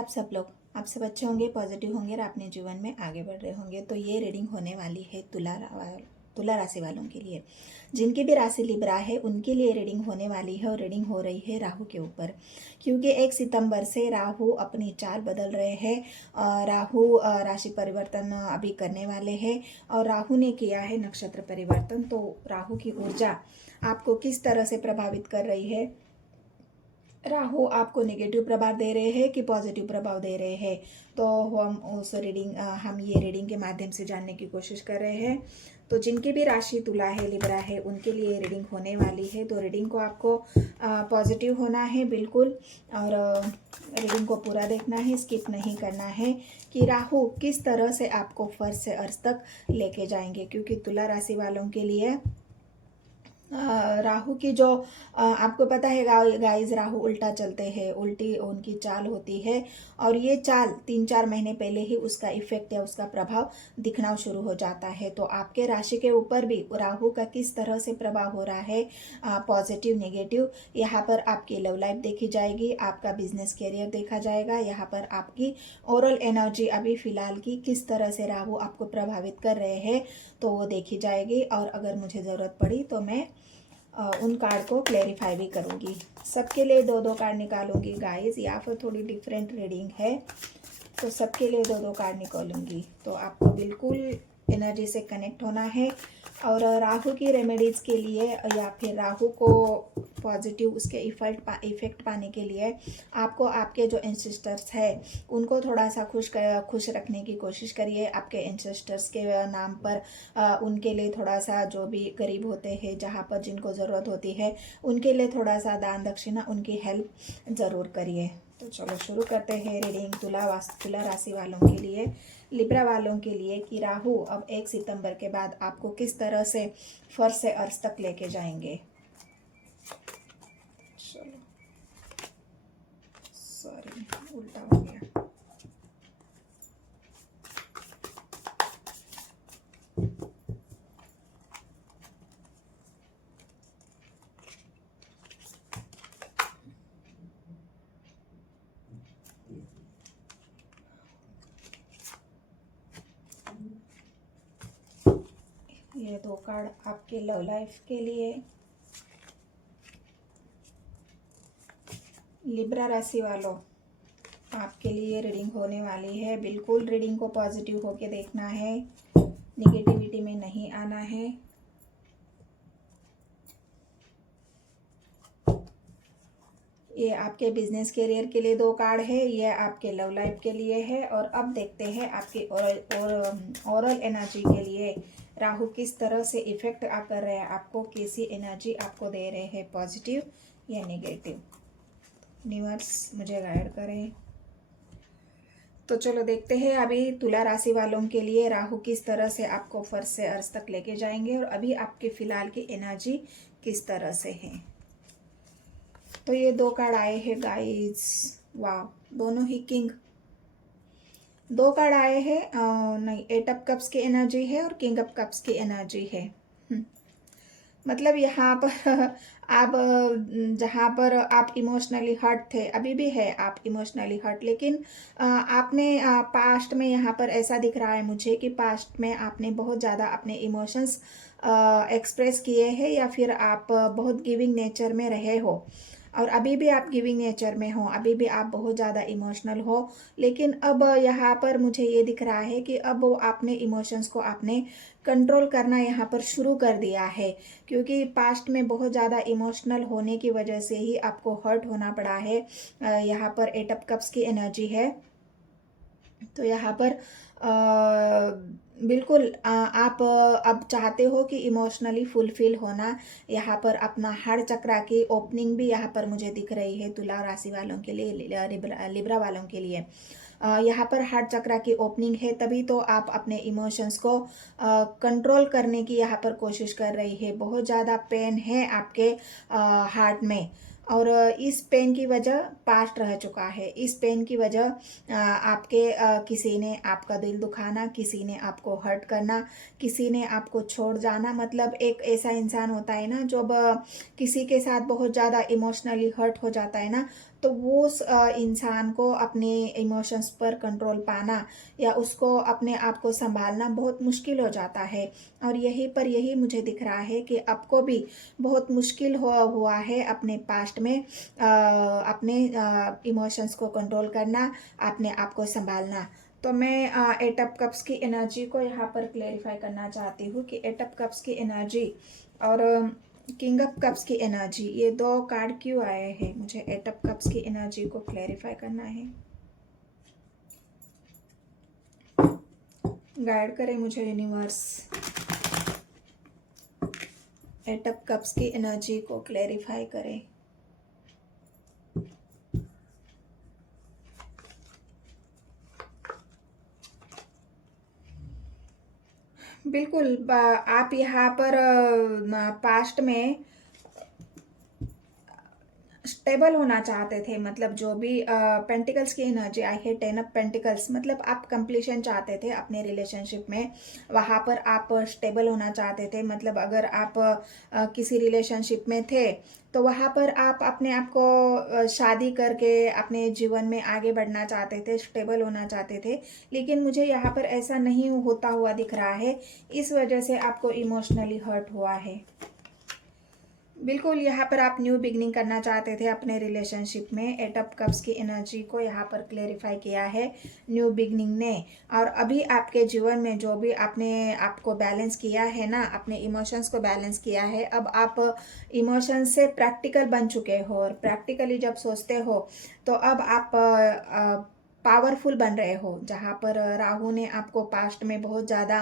आप सब लोग। आप सब अच्छे होंगे, पॉजिटिव होंगे और अपने जीवन में आगे बढ़ रहे होंगे। तो ये रीडिंग होने वाली है तुला राशि वालों के लिए। जिनकी भी राशि लिब्रा है उनके लिए रीडिंग होने वाली है और रीडिंग हो रही है राहु के ऊपर, क्योंकि 1 सितंबर से राहु अपनी चाल बदल रहे हैं। राहु राशि परिवर्तन अभी करने वाले हैं और राहु ने किया है नक्षत्र परिवर्तन। तो राहु की ऊर्जा आपको किस तरह से प्रभावित कर रही है, राहु आपको नेगेटिव प्रभाव दे रहे हैं कि पॉजिटिव प्रभाव दे रहे हैं, तो हम ये रीडिंग के माध्यम से जानने की कोशिश कर रहे हैं। तो जिनकी भी राशि तुला है, लिब्रा है, उनके लिए रीडिंग होने वाली है। तो रीडिंग को आपको पॉजिटिव होना है बिल्कुल, और रीडिंग को पूरा देखना है, स्किप नहीं करना है कि राहु किस तरह से आपको फर्श से अर्श तक लेके जाएंगे। क्योंकि तुला राशि वालों के लिए राहु की जो आपको पता है गाइस, राहु उल्टा चलते हैं, उल्टी उनकी चाल होती है और ये चाल 3-4 महीने पहले ही उसका इफेक्ट या उसका प्रभाव दिखना शुरू हो जाता है। तो आपके राशि के ऊपर भी राहु का किस तरह से प्रभाव हो रहा है, पॉजिटिव नेगेटिव, यहाँ पर आपकी लव लाइफ देखी जाएगी, आपका बिजनेस कैरियर देखा जाएगा, यहाँ पर आपकी ओरल एनर्जी अभी फिलहाल की किस तरह से राहु आपको प्रभावित कर रहे हैं तो वो देखी जाएगी। और अगर मुझे ज़रूरत पड़ी तो मैं उन कार्ड को क्लेरिफाई भी करूँगी। सबके लिए 2-2 कार्ड निकालूंगी गाइस, या फिर थोड़ी डिफरेंट रीडिंग है तो सबके लिए 2-2 कार्ड निकालूंगी। तो आपको बिल्कुल एनर्जी से कनेक्ट होना है और राहु की रेमेडीज़ के लिए या फिर राहु को पॉजिटिव उसके इफेक्ट पाने के लिए आपको आपके जो एंसेस्टर्स है उनको थोड़ा सा खुश रखने की कोशिश करिए। आपके एंसेस्टर्स के नाम पर उनके लिए थोड़ा सा, जो भी गरीब होते हैं, जहाँ पर जिनको ज़रूरत होती है, उनके लिए थोड़ा सा दान दक्षिणा, उनकी हेल्प ज़रूर करिए। तो चलो शुरू करते हैं रीडिंग तुला राशि वालों के लिए, लिब्रा वालों के लिए कि राहु अब 1 सितंबर के बाद आपको किस तरह से फर्श से अर्श तक लेके जाएंगे। चलो, सॉरी उल्टा हो गया। ये 2 कार्ड आपके लव लाइफ के लिए। लिब्रा राशि वालों, आपके लिए रीडिंग होने वाली है। बिल्कुल रीडिंग को पॉजिटिव होके देखना है, नेगेटिविटी में नहीं आना है। ये आपके बिजनेस करियर के लिए 2 कार्ड है, ये आपके लव लाइफ के लिए है। और अब देखते हैं आपकी ओरल एनर्जी के लिए राहु किस तरह से इफेक्ट कर रहे हैं, आपको कैसी एनर्जी आपको दे रहे हैं, पॉजिटिव या नेगेटिव। यूनिवर्स मुझे गाइड करें। तो चलो देखते हैं अभी तुला राशि वालों के लिए राहु किस तरह से आपको फर्श से अर्श तक लेके जाएंगे और अभी आपके फिलहाल की एनर्जी किस तरह से है। तो ये 2 कार्ड आए हैं गाइस, वाह, दोनों ही किंग। 2 कार्ड आए हैं, नहीं, 8 ऑफ कप्स की एनर्जी है और किंग ऑफ कप्स की एनर्जी है। मतलब यहाँ पर आप जहाँ पर आप इमोशनली हर्ट थे, अभी भी है आप इमोशनली हर्ट, लेकिन आपने पास्ट में यहाँ पर ऐसा दिख रहा है मुझे कि पास्ट में आपने बहुत ज़्यादा अपने इमोशंस एक्सप्रेस किए हैं या फिर आप बहुत गिविंग नेचर में रहे हो और अभी भी आप गिविंग नेचर में हो, अभी भी आप बहुत ज़्यादा इमोशनल हो। लेकिन अब यहाँ पर मुझे ये दिख रहा है कि अब वो आपने इमोशंस को आपने कंट्रोल करना यहाँ पर शुरू कर दिया है, क्योंकि पास्ट में बहुत ज़्यादा इमोशनल होने की वजह से ही आपको हर्ट होना पड़ा है। यहाँ पर 8 ऑफ कप्स की एनर्जी है। तो यहाँ पर बिल्कुल आप अब चाहते हो कि इमोशनली फुलफिल होना। यहाँ पर अपना हार्ट चक्रा की ओपनिंग भी यहाँ पर मुझे दिख रही है तुला राशि वालों के लिए, लिब्रा वालों के लिए। यहाँ पर हार्ट चक्रा की ओपनिंग है, तभी तो आप अपने इमोशंस को कंट्रोल करने की यहाँ पर कोशिश कर रही है। बहुत ज़्यादा पेन है आपके हार्ट में और इस पेन की वजह पास्ट रह चुका है। इस पेन की वजह आपके किसी ने आपका दिल दुखाना, किसी ने आपको हर्ट करना, किसी ने आपको छोड़ जाना। मतलब एक ऐसा इंसान होता है ना, जब किसी के साथ बहुत ज़्यादा इमोशनली हर्ट हो जाता है ना, तो वो उस इंसान को अपने इमोशंस पर कंट्रोल पाना या उसको अपने आप को संभालना बहुत मुश्किल हो जाता है। और यही मुझे दिख रहा है कि आपको भी बहुत मुश्किल हुआ है अपने पास्ट में अपने इमोशंस को कंट्रोल करना, अपने आप को संभालना। तो मैं एट ऑफ कप्स की एनर्जी को यहाँ पर क्लेरिफाई करना चाहती हूँ कि एट ऑफ कप्स की एनर्जी और किंग ऑफ कप्स की एनर्जी, ये दो कार्ड क्यों आए हैं? मुझे एट ऑफ कप्स की एनर्जी को क्लेरिफाई करना है। गाइड करे मुझे यूनिवर्स, एट ऑफ कप्स की एनर्जी को क्लेरिफाई करे। बिल्कुल आप यहाँ पर पास्ट में स्टेबल होना चाहते थे, मतलब जो भी पेंटिकल्स की एनर्जी आई है, 10 ऑफ पेंटिकल्स, मतलब आप कंप्लीशन चाहते थे अपने रिलेशनशिप में, वहाँ पर आप स्टेबल होना चाहते थे। मतलब अगर आप किसी रिलेशनशिप में थे तो वहाँ पर आप अपने आप को शादी करके अपने जीवन में आगे बढ़ना चाहते थे, स्टेबल होना चाहते थे। लेकिन मुझे यहाँ पर ऐसा नहीं होता हुआ दिख रहा है, इस वजह से आपको इमोशनली हर्ट हुआ है। बिल्कुल यहाँ पर आप न्यू बिगनिंग करना चाहते थे अपने रिलेशनशिप में। एट ऑफ कप्स की एनर्जी को यहाँ पर क्लेरिफाई किया है न्यू बिगनिंग ने। और अभी आपके जीवन में जो भी आपने आपको बैलेंस किया है ना, अपने इमोशंस को बैलेंस किया है, अब आप इमोशंस से प्रैक्टिकल बन चुके हो। और प्रैक्टिकली जब सोचते हो तो अब आप पावरफुल बन रहे हो। जहाँ पर राहु ने आपको पास्ट में बहुत ज़्यादा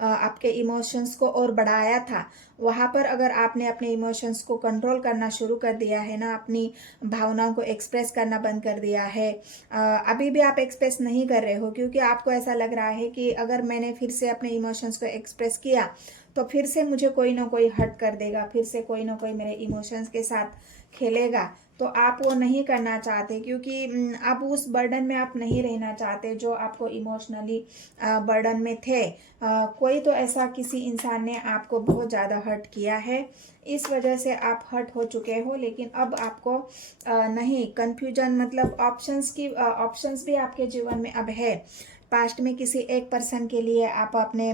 आपके इमोशंस को और बढ़ाया था, वहाँ पर अगर आपने अपने इमोशंस को कंट्रोल करना शुरू कर दिया है ना, अपनी भावनाओं को एक्सप्रेस करना बंद कर दिया है, अभी भी आप एक्सप्रेस नहीं कर रहे हो क्योंकि आपको ऐसा लग रहा है कि अगर मैंने फिर से अपने इमोशंस को एक्सप्रेस किया तो फिर से मुझे कोई ना कोई हर्ट कर देगा, फिर से कोई ना कोई मेरे इमोशंस के साथ खेलेगा। तो आप वो नहीं करना चाहते क्योंकि अब उस बर्डन में आप नहीं रहना चाहते जो आपको इमोशनली बर्डन में थे। कोई तो ऐसा किसी इंसान ने आपको बहुत ज़्यादा हर्ट किया है, इस वजह से आप हर्ट हो चुके हो। लेकिन अब आपको नहीं, कन्फ्यूजन, मतलब ऑप्शंस भी आपके जीवन में अब है। पास्ट में किसी एक पर्सन के लिए आप अपने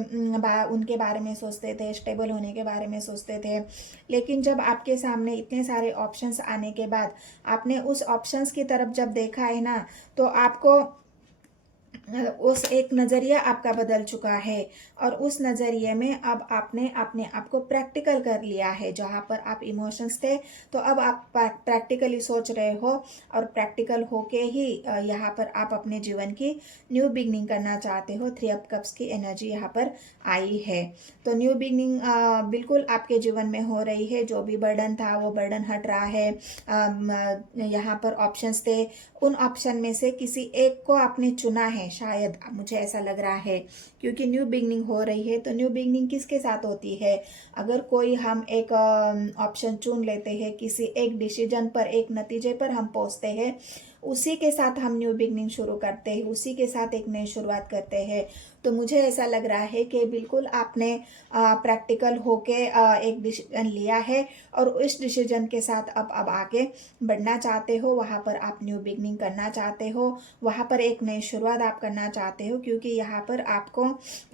उनके बारे में सोचते थे, स्टेबल होने के बारे में सोचते थे। लेकिन जब आपके सामने इतने सारे ऑप्शंस आने के बाद आपने उस ऑप्शंस की तरफ जब देखा है ना, तो आपको उस एक नज़रिया आपका बदल चुका है। और उस नज़रिए में अब आपने अपने आप को प्रैक्टिकल कर लिया है। जहाँ पर आप इमोशंस थे तो अब आप प्रैक्टिकली सोच रहे हो, और प्रैक्टिकल होके ही यहाँ पर आप अपने जीवन की न्यू बिगनिंग करना चाहते हो। 3 ऑफ कप्स की एनर्जी यहाँ पर आई है। तो न्यू बिगनिंग बिल्कुल आपके जीवन में हो रही है। जो भी बर्डन था वो बर्डन हट रहा है। यहाँ पर ऑप्शंस थे, उन ऑप्शन में से किसी एक को आपने चुना है शायद, मुझे ऐसा लग रहा है, क्योंकि न्यू बिगनिंग हो रही है। तो न्यू बिगनिंग किसके साथ होती है? अगर कोई हम एक ऑप्शन चुन लेते हैं, किसी एक डिसीजन पर, एक नतीजे पर हम पहुंचते हैं, उसी के साथ हम न्यू बिगनिंग शुरू करते हैं, उसी के साथ एक नई शुरुआत करते हैं। तो मुझे ऐसा लग रहा है कि बिल्कुल आपने प्रैक्टिकल होके एक डिसीजन लिया है और उस डिसीजन के साथ अब आगे बढ़ना चाहते हो। वहाँ पर आप न्यू बिगनिंग करना चाहते हो, वहाँ पर एक नई शुरुआत आप करना चाहते हो, क्योंकि यहाँ पर आपको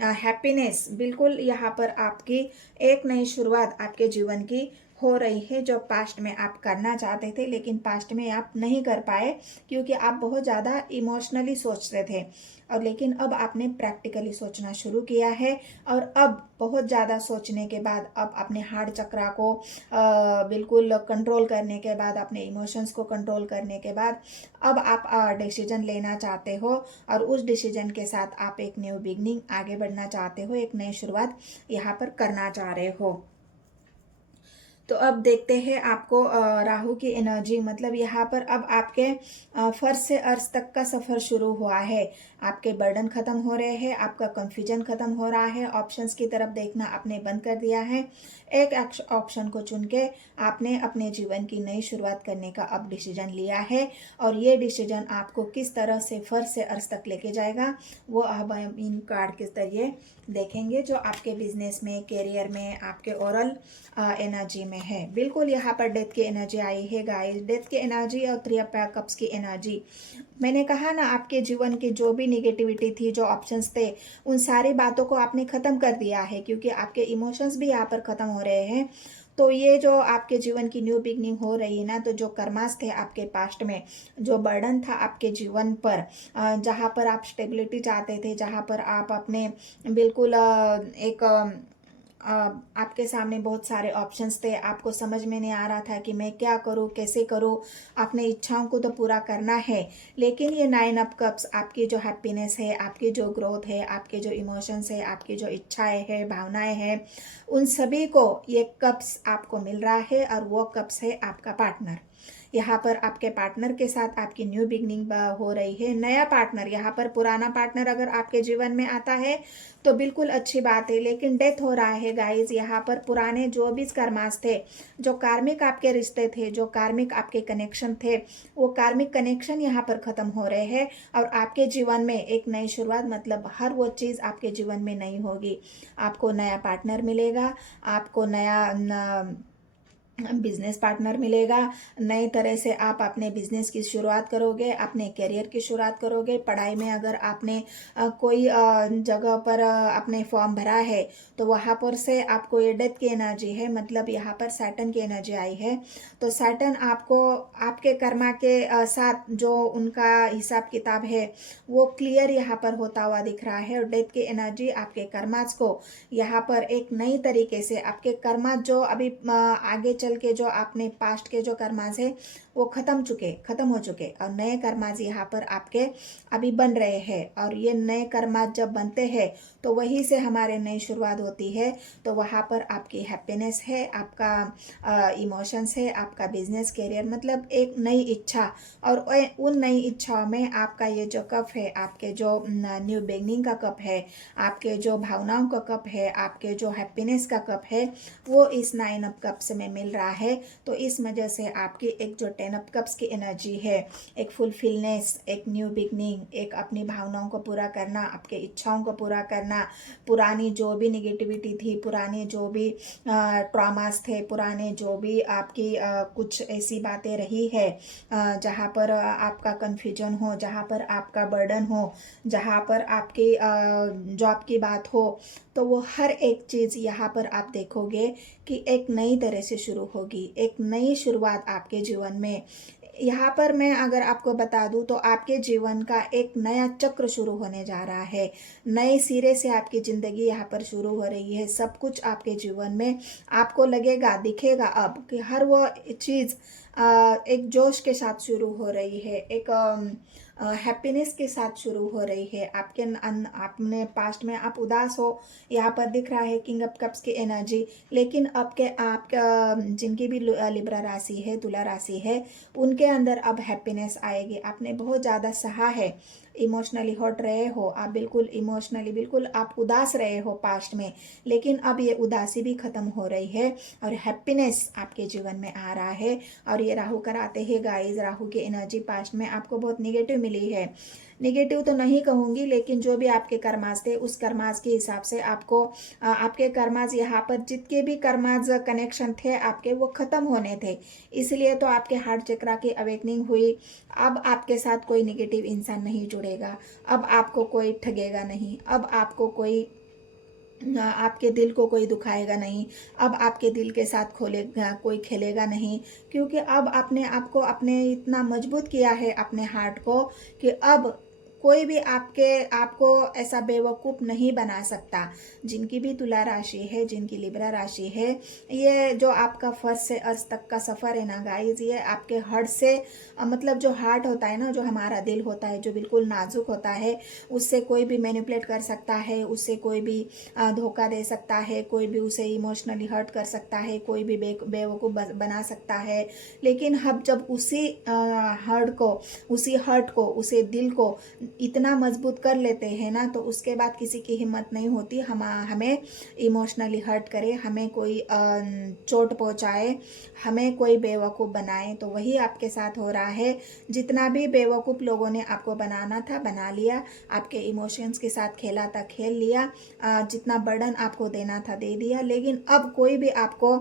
हैप्पीनेस, बिल्कुल यहाँ पर आपकी एक नई शुरुआत आपके जीवन की हो रही है, जो पास्ट में आप करना चाहते थे लेकिन पास्ट में आप नहीं कर पाए क्योंकि आप बहुत ज़्यादा इमोशनली सोचते थे। और लेकिन अब आपने प्रैक्टिकली सोचना शुरू किया है। और अब बहुत ज़्यादा सोचने के बाद, अब अपने हार्ट चक्रा को बिल्कुल कंट्रोल करने के बाद, अपने इमोशंस को कंट्रोल करने के बाद, अब आप डिसीजन लेना चाहते हो और उस डिसीजन के साथ आप एक न्यू बिगनिंग आगे बढ़ना चाहते हो, एक नई शुरुआत यहाँ पर करना चाह रहे हो। तो अब देखते हैं आपको राहु की एनर्जी, मतलब यहाँ पर अब आपके फर्श से अर्श तक का सफ़र शुरू हुआ है। आपके बर्डन ख़त्म हो रहे हैं, आपका कन्फ्यूजन ख़त्म हो रहा है, ऑप्शंस की तरफ देखना आपने बंद कर दिया है। एक ऑप्शन को चुन के आपने अपने जीवन की नई शुरुआत करने का अब डिसीजन लिया है, और ये डिसीजन आपको किस तरह से फर्स्ट से अर्थ तक लेके जाएगा वो अब हम इन कार्ड के जरिए देखेंगे, जो आपके बिजनेस में, करियर में, आपके ओरल एनर्जी में है। बिल्कुल यहाँ पर डेथ की एनर्जी आई है गाइस, डेथ की एनर्जी और 3 ऑफ कप्स की एनर्जी। मैंने कहा ना, आपके जीवन की जो भी निगेटिविटी थी, जो ऑप्शंस थे, उन सारी बातों को आपने ख़त्म कर दिया है, क्योंकि आपके इमोशंस भी यहाँ पर ख़त्म हो रहे हैं। तो ये जो आपके जीवन की न्यू बिगनिंग हो रही है ना, तो जो कर्मास थे आपके पास्ट में, जो बर्डन था आपके जीवन पर, जहाँ पर आप स्टेबिलिटी चाहते थे, जहाँ पर आप अपने बिल्कुल एक आपके सामने बहुत सारे ऑप्शंस थे, आपको समझ में नहीं आ रहा था कि मैं क्या करूं, कैसे करूं, अपने इच्छाओं को तो पूरा करना है। लेकिन ये 9 ऑफ कप्स आपकी जो हैप्पीनेस है, आपकी जो ग्रोथ है, आपके जो इमोशंस है, आपकी जो इच्छाएं हैं, भावनाएं हैं, उन सभी को ये कप्स आपको मिल रहा है, और वो कप्स है आपका पार्टनर। यहाँ पर आपके पार्टनर के साथ आपकी न्यू बिगनिंग हो रही है, नया पार्टनर। यहाँ पर पुराना पार्टनर अगर आपके जीवन में आता है तो बिल्कुल अच्छी बात है, लेकिन डेथ हो रहा है गाइस। यहाँ पर पुराने जो भी कर्मास थे, जो कार्मिक आपके रिश्ते थे, जो कार्मिक आपके कनेक्शन थे, वो कार्मिक कनेक्शन यहाँ पर खत्म हो रहे हैं, और आपके जीवन में एक नई शुरुआत, मतलब हर वो चीज़ आपके जीवन में नई होगी। आपको नया पार्टनर मिलेगा, आपको नया बिजनेस पार्टनर मिलेगा, नई तरह से आप अपने बिजनेस की शुरुआत करोगे, अपने करियर की शुरुआत करोगे। पढ़ाई में अगर आपने कोई जगह पर अपने फॉर्म भरा है, तो वहाँ पर से आपको ये डेथ की एनर्जी है, मतलब यहाँ पर सैटर्न की एनर्जी आई है। तो सैटर्न आपको आपके कर्मा के साथ जो उनका हिसाब किताब है वो क्लियर यहाँ पर होता हुआ दिख रहा है, और डेथ की एनर्जी आपके कर्मास को यहाँ पर एक नई तरीके से, आपके कर्मा जो अभी आगे चल के जो आपने पास्ट के जो कर्माज है वो खत्म हो चुके, और नए कर्माज यहाँ पर आपके अभी बन रहे हैं। और ये नए कर्माज जब बनते हैं तो वहीं से हमारे नई शुरुआत होती है। तो वहाँ पर आपकी हैप्पीनेस है, आपका इमोशंस है, आपका बिजनेस करियर, मतलब एक नई इच्छा, और उन नई इच्छाओं में आपका ये जो कप है, आपके जो न्यू बिगनिंग का कप है, आपके जो भावनाओं का कप है, आपके जो हैप्पीनेस का कप है, वो इस 9 ऑफ कप्स में मिल रहा है। तो इस वजह से आपकी एक जो 10 ऑफ कप्स की एनर्जी है, एक फुलफिलनेस, एक न्यू बिगनिंग, एक अपनी भावनाओं को पूरा करना, आपके इच्छाओं को पूरा करना, पुरानी जो भी निगेटिविटी थी, पुराने जो भी ट्रॉमास थे, पुराने जो भी आपकी कुछ ऐसी बातें रही है जहाँ पर आपका कन्फ्यूजन हो, जहाँ पर आपका बर्डन हो, जहाँ पर आपकी जॉब की बात हो, तो वो हर एक चीज़ यहाँ पर आप देखोगे कि एक नई तरह से शुरू होगी, एक नई शुरुआत आपके जीवन में। यहाँ पर मैं अगर आपको बता दूँ तो आपके जीवन का एक नया चक्र शुरू होने जा रहा है, नए सिरे से आपकी ज़िंदगी यहाँ पर शुरू हो रही है। सब कुछ आपके जीवन में आपको लगेगा, दिखेगा अब कि हर वो चीज़ एक जोश के साथ शुरू हो रही है, एक हैप्पीनेस के साथ शुरू हो रही है। आपने पास्ट में आप उदास हो, यहाँ पर दिख रहा है किंग ऑफ कप्स की एनर्जी, लेकिन अब के आप जिनकी भी लिब्रा राशि है, तुला राशि है, उनके अंदर अब हैप्पीनेस आएगी। आपने बहुत ज़्यादा सहा है, इमोशनली हर्ट रहे हो आप, बिल्कुल इमोशनली बिल्कुल आप उदास रहे हो पास्ट में, लेकिन अब ये उदासी भी खत्म हो रही है, और हैप्पीनेस आपके जीवन में आ रहा है। और ये राहु कराते हैं गाइस, राहु की एनर्जी पास्ट में आपको बहुत निगेटिव मिली है। निगेटिव तो नहीं कहूँगी, लेकिन जो भी आपके कर्माज थे, उस कर्माज के हिसाब से आपको आपके कर्माज, यहाँ पर जितने भी कर्माज कनेक्शन थे आपके, वो ख़त्म होने थे। इसलिए तो आपके हार्ट चक्रा की अवेकनिंग हुई। अब आपके साथ कोई निगेटिव इंसान नहीं जुड़ेगा, अब आपको कोई ठगेगा नहीं, अब आपको कोई आपके दिल को कोई दुखाएगा नहीं, अब आपके दिल के साथ कोई खेलेगा नहीं, क्योंकि अब आपने आपको अपने इतना मजबूत किया है अपने हार्ट को, कि अब कोई भी आपको ऐसा बेवकूफ़ नहीं बना सकता। जिनकी भी तुला राशि है, जिनकी लिब्रा राशि है, ये जो आपका फर्स्ट से अर्थ तक का सफ़र है ना गाइस, ये आपके हार्ट से मतलब जो हार्ट होता है ना, जो हमारा दिल होता है, जो बिल्कुल नाजुक होता है, उससे कोई भी मैनिपुलेट कर सकता है, उससे कोई भी धोखा दे सकता है, कोई भी उसे इमोशनली हर्ट कर सकता है, कोई भी बेवकूफ़ बना सकता है। लेकिन अब जब उसी हर्ट को, उसी दिल को इतना मजबूत कर लेते हैं ना, तो उसके बाद किसी की हिम्मत नहीं होती हमें इमोशनली हर्ट करे, हमें कोई चोट पहुंचाए, हमें कोई बेवकूफ़ बनाए। तो वही आपके साथ हो रहा है। जितना भी बेवकूफ़ लोगों ने आपको बनाना था बना लिया, आपके इमोशंस के साथ खेला था खेल लिया, जितना बर्डन आपको देना था दे दिया। लेकिन अब कोई भी आपको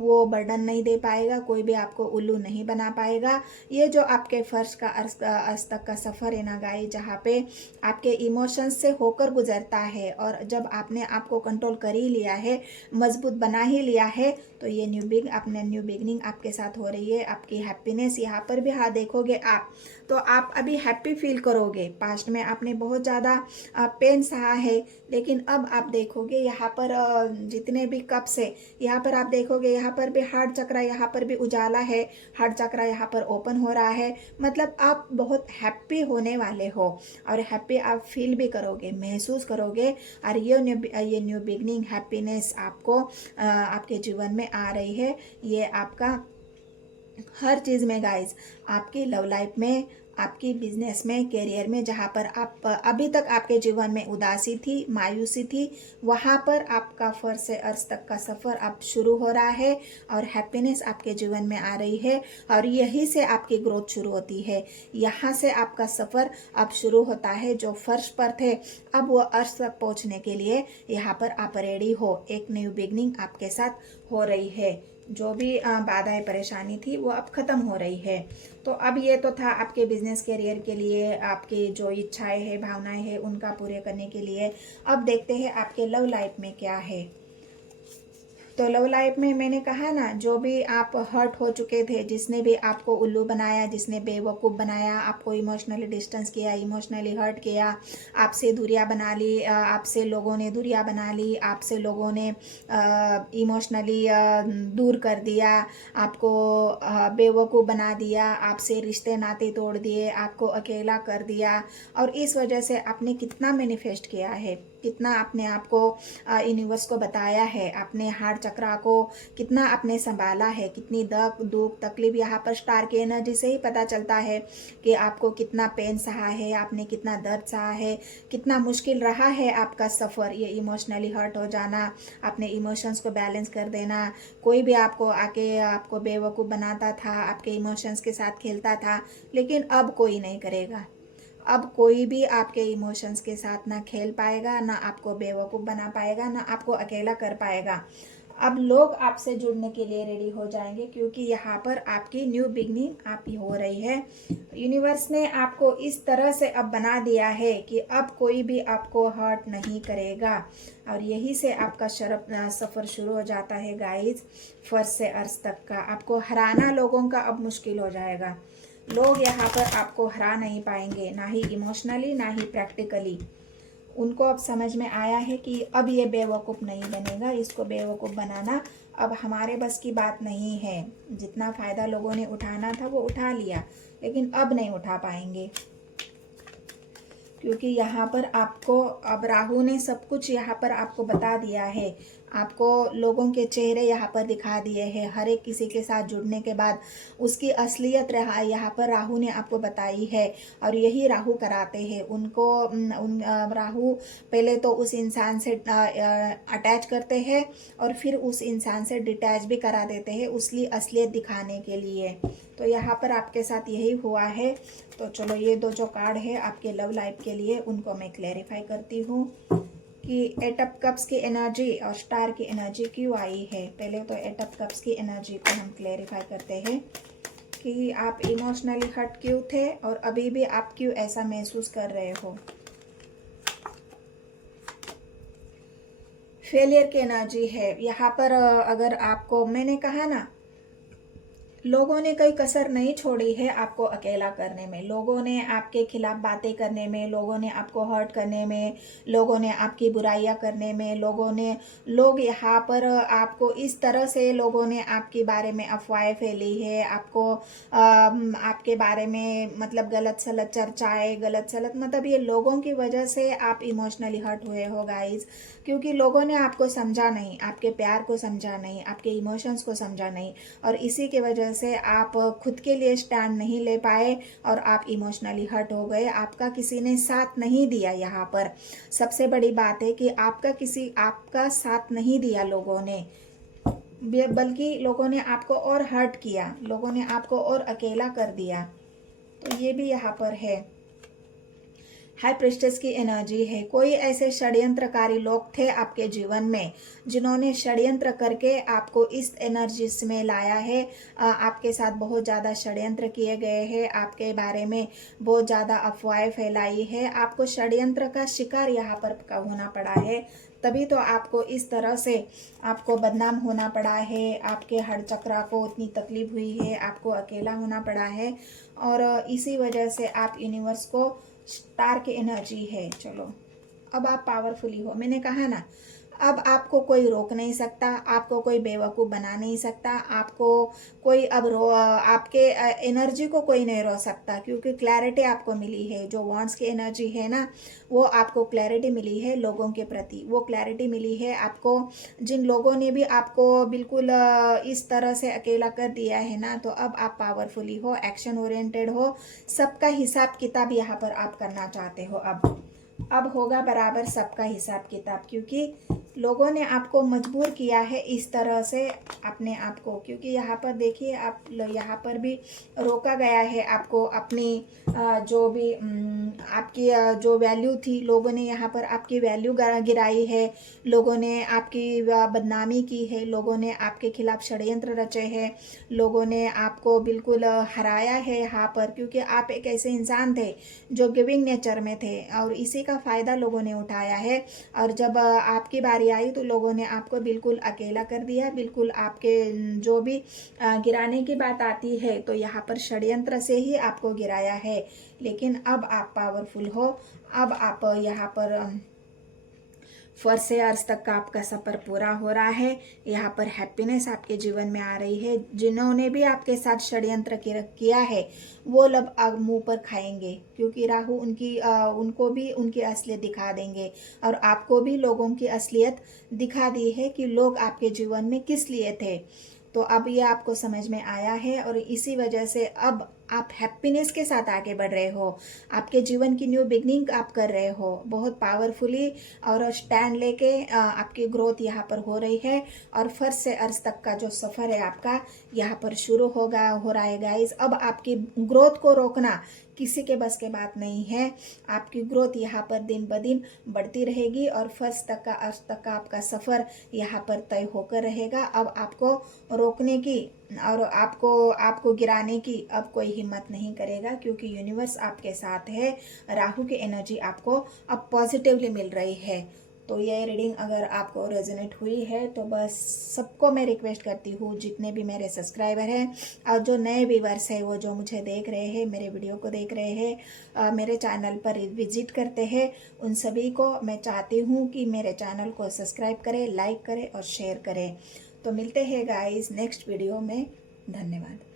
वो बर्डन नहीं दे पाएगा, कोई भी आपको उल्लू नहीं बना पाएगा। ये जो आपके फर्श का आज तक का सफ़र है ना गाइस, जहाँ पे आपके इमोशंस से होकर गुजरता है, और जब आपने आपको कंट्रोल कर ही लिया है, मजबूत बना ही लिया है, तो ये न्यू बिगनिंग आपके साथ हो रही है। आपकी हैप्पीनेस यहाँ पर भी हाँ देखोगे आप, तो आप अभी हैप्पी फील करोगे। पास्ट में आपने बहुत ज़्यादा पेन सहा है, लेकिन अब आप देखोगे यहाँ पर जितने भी कप्स है, यहाँ पर आप देखोगे यहाँ पर भी हार्ट चक्र, यहाँ पर भी उजाला है, हार्ट चक्र यहाँ पर ओपन हो रहा है। मतलब आप बहुत हैप्पी होने वाले हो, और हैप्पी आप फील भी करोगे, महसूस करोगे। और ये न्यू बिगनिंग हैप्पीनेस आपको आपके जीवन में आ रही है। ये आपका हर चीज़ में गाइज, आपकी लव लाइफ में, आपकी बिजनेस में, करियर में, जहाँ पर आप अभी तक आपके जीवन में उदासी थी, मायूसी थी, वहाँ पर आपका फर्स्ट से अर्थ तक का सफ़र अब शुरू हो रहा है, और हैप्पीनेस आपके जीवन में आ रही है। और यही से आपकी ग्रोथ शुरू होती है, यहाँ से आपका सफ़र अब शुरू होता है। जो फर्श पर थे, अब वो अर्थ तक पहुँचने के लिए यहाँ पर आप रेडी हो। एक न्यू बिगनिंग आपके साथ हो रही है। जो भी बाधाएं परेशानी थी वो अब ख़त्म हो रही है। तो अब ये तो था आपके बिजनेस करियर के लिए, आपकी जो इच्छाएं हैं, भावनाएं हैं, उनका पूरे करने के लिए। अब देखते हैं आपके लव लाइफ में क्या है। तो लव लाइफ में मैंने कहा ना, जो भी आप हर्ट हो चुके थे, जिसने भी आपको उल्लू बनाया, जिसने बेवकूफ़ बनाया, आपको इमोशनली डिस्टेंस किया, इमोशनली हर्ट किया, आपसे दूरियां बना ली, आपसे लोगों ने दूरियां बना ली, आपसे लोगों ने इमोशनली दूर कर दिया, आपको बेवकूफ़ बना दिया, आपसे रिश्ते नाते तोड़ दिए, आपको अकेला कर दिया। और इस वजह से आपने कितना मैनिफेस्ट किया है, कितना अपने आप को यूनिवर्स को बताया है, अपने हार्ट चक्रा को कितना आपने संभाला है, कितनी दुख तकलीफ। यहाँ पर स्टार की एनर्जी से ही पता चलता है कि आपको कितना पेन सहा है, आपने कितना दर्द सहा है, कितना मुश्किल रहा है आपका सफ़र। ये इमोशनली हर्ट हो जाना, अपने इमोशंस को बैलेंस कर देना। कोई भी आपको आके आपको बेवकूफ़ बनाता था, आपके इमोशंस के साथ खेलता था, लेकिन अब कोई नहीं करेगा। अब कोई भी आपके इमोशंस के साथ ना खेल पाएगा, ना आपको बेवकूफ़ बना पाएगा, ना आपको अकेला कर पाएगा। अब लोग आपसे जुड़ने के लिए रेडी हो जाएंगे, क्योंकि यहाँ पर आपकी न्यू बिगनिंग आप ही हो रही है। यूनिवर्स ने आपको इस तरह से अब बना दिया है कि अब कोई भी आपको हर्ट नहीं करेगा। और यही से आपका सफ़र शुरू हो जाता है गाइज, फर्स्ट से अर्थ तक का। आपको हराना लोगों का अब मुश्किल हो जाएगा। लोग यहाँ पर आपको हरा नहीं पाएंगे, ना ही इमोशनली ना ही प्रैक्टिकली। उनको अब समझ में आया है कि अब ये बेवकूफ़ नहीं बनेगा, इसको बेवकूफ़ बनाना अब हमारे बस की बात नहीं है। जितना फ़ायदा लोगों ने उठाना था वो उठा लिया, लेकिन अब नहीं उठा पाएंगे, क्योंकि यहाँ पर आपको अब राहु ने सब कुछ यहाँ पर आपको बता दिया है। आपको लोगों के चेहरे यहाँ पर दिखा दिए हैं। हर एक किसी के साथ जुड़ने के बाद उसकी असलियत यहाँ पर राहु ने आपको बताई है, और यही राहु कराते हैं उनको। राहु पहले तो उस इंसान से अटैच करते हैं, और फिर उस इंसान से डिटैच भी करा देते हैं, उसकी असलियत दिखाने के लिए। तो यहाँ पर आपके साथ यही हुआ है। तो चलो, ये दो जो कार्ड है आपके लव लाइफ के लिए, उनको मैं क्लैरिफाई करती हूँ कि एट ऑफ कप्स की एनर्जी और स्टार की एनर्जी क्यों आई है। पहले तो एट ऑफ कप्स की एनर्जी को हम क्लैरिफाई करते हैं कि आप इमोशनली हर्ट क्यों थे, और अभी भी आप क्यों ऐसा महसूस कर रहे हो। फेलियर की एनर्जी है यहाँ पर। अगर आपको, मैंने कहा ना, लोगों ने कोई कसर नहीं छोड़ी है आपको अकेला करने में। लोगों ने आपके खिलाफ बातें करने में, लोगों ने आपको हर्ट करने में, लोगों ने आपकी बुराइयां करने में, लोग यहाँ पर आपको इस तरह से, लोगों ने आपके बारे में अफवाहें फैली है, आपको आपके बारे में मतलब गलत सलत चर्चाएं, गलत सलत, मतलब ये लोगों की वजह से आप इमोशनली हर्ट हुए हो गाइज। क्योंकि लोगों ने आपको समझा नहीं, आपके प्यार को समझा नहीं, आपके इमोशंस को समझा नहीं, और इसी की वजह से आप खुद के लिए स्टैंड नहीं ले पाए और आप इमोशनली हर्ट हो गए, आपका किसी ने साथ नहीं दिया। यहाँ पर सबसे बड़ी बात है कि आपका साथ नहीं दिया लोगों ने, बल्कि लोगों ने आपको और हर्ट किया, लोगों ने आपको और अकेला कर दिया। तो ये भी यहाँ पर है। हाई प्रिस्टेस की एनर्जी है। कोई ऐसे षड्यंत्रकारी लोग थे आपके जीवन में जिन्होंने षड्यंत्र करके आपको इस एनर्जी में लाया है। आपके साथ बहुत ज़्यादा षड्यंत्र किए गए हैं, आपके बारे में बहुत ज़्यादा अफवाहें फैलाई है, आपको षड्यंत्र का शिकार यहाँ पर होना पड़ा है। तभी तो आपको इस तरह से आपको बदनाम होना पड़ा है, आपके हर चक्रा को उतनी तकलीफ हुई है, आपको अकेला होना पड़ा है और इसी वजह से आप यूनिवर्स को स्टार की एनर्जी है। चलो अब आप पावरफुली हो। मैंने कहा ना, अब आपको कोई रोक नहीं सकता, आपको कोई बेवकूफ़ बना नहीं सकता, आपको कोई अब आपके एनर्जी को कोई नहीं रोक सकता, क्योंकि क्लैरिटी आपको मिली है। जो वॉन्ड्स की एनर्जी है ना, वो आपको क्लैरिटी मिली है लोगों के प्रति, वो क्लैरिटी मिली है आपको। जिन लोगों ने भी आपको बिल्कुल इस तरह से अकेला कर दिया है ना, तो अब आप पावरफुली हो, एक्शन ओरिएंटेड हो, सबका हिसाब किताब यहाँ पर आप करना चाहते हो। अब होगा बराबर सबका हिसाब किताब, क्योंकि लोगों ने आपको मजबूर किया है इस तरह से अपने आप को। क्योंकि यहाँ पर देखिए, आप यहाँ पर भी रोका गया है आपको अपनी जो भी आपकी जो वैल्यू थी, लोगों ने यहाँ पर आपकी वैल्यू गिराई है, लोगों ने आपकी बदनामी की है, लोगों ने आपके खिलाफ षड्यंत्र रचे हैं, लोगों ने आपको बिल्कुल हराया है यहाँ पर। क्योंकि आप एक ऐसे इंसान थे जो गिविंग नेचर में थे और इसी का फ़ायदा लोगों ने उठाया है। और जब आपकी बारी आई तो लोगों ने आपको बिल्कुल अकेला कर दिया, बिल्कुल आपके जो भी गिराने की बात आती है तो यहाँ पर षड्यंत्र से ही आपको गिराया है। लेकिन अब आप पावरफुल हो, अब आप यहाँ पर फर्स्ट से अर्थ तक का आपका सफ़र पूरा हो रहा है। यहाँ पर हैप्पीनेस आपके जीवन में आ रही है। जिन्होंने भी आपके साथ षड्यंत्र किया है वो लोग अब मुंह पर खाएंगे, क्योंकि राहु उनको भी उनकी असलियत दिखा देंगे और आपको भी लोगों की असलियत दिखा दी है कि लोग आपके जीवन में किस लिए थे। तो अब ये आपको समझ में आया है और इसी वजह से अब आप हैप्पीनेस के साथ आगे बढ़ रहे हो, आपके जीवन की न्यू बिगनिंग आप कर रहे हो बहुत पावरफुली और स्टैंड लेके आपकी ग्रोथ यहाँ पर हो रही है। और फर्स्ट से अर्थ तक का जो सफ़र है आपका यहाँ पर शुरू हो रहा है गाइस। अब आपकी ग्रोथ को रोकना किसी के बस के बात नहीं है। आपकी ग्रोथ यहाँ पर दिन ब दिन बढ़ती रहेगी और फर्स्ट तक का अर्थ तक का आपका सफ़र यहाँ पर तय होकर रहेगा। अब आपको रोकने की और आपको गिराने की अब कोई हिम्मत नहीं करेगा, क्योंकि यूनिवर्स आपके साथ है। राहु की एनर्जी आपको अब पॉजिटिवली मिल रही है। तो ये रीडिंग अगर आपको रेजोनेट हुई है तो बस सबको मैं रिक्वेस्ट करती हूँ, जितने भी मेरे सब्सक्राइबर हैं और जो नए व्यूअर्स हैं, वो जो मुझे देख रहे हैं, मेरे वीडियो को देख रहे हैं, मेरे चैनल पर विजिट करते हैं, उन सभी को मैं चाहती हूँ कि मेरे चैनल को सब्सक्राइब करें, लाइक करें और शेयर करें। तो मिलते हैं गाइस नेक्स्ट वीडियो में। धन्यवाद।